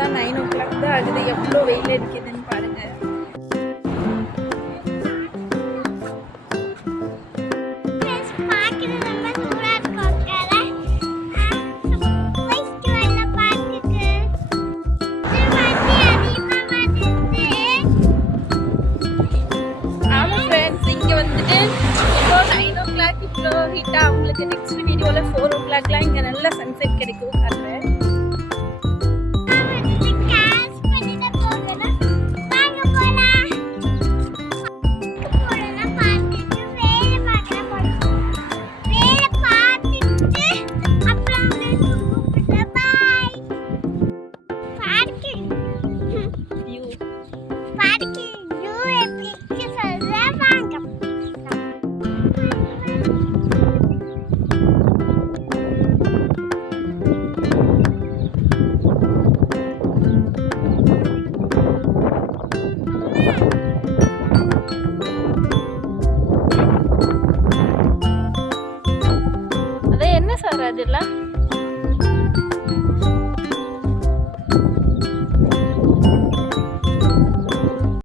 தான் 9 o'clock தான் ஆகுது. எவ்வளோ வெயில் அடிக்குதுன்னு பாருங்க. ஹீட்டாக அவங்களுக்கு நெக்ஸ்ட் வீடியோவில் 4 o'clockலாம் இங்கே நல்ல சன்செட் கிடைக்கும். காட்டுறேன். அதெல்லாம்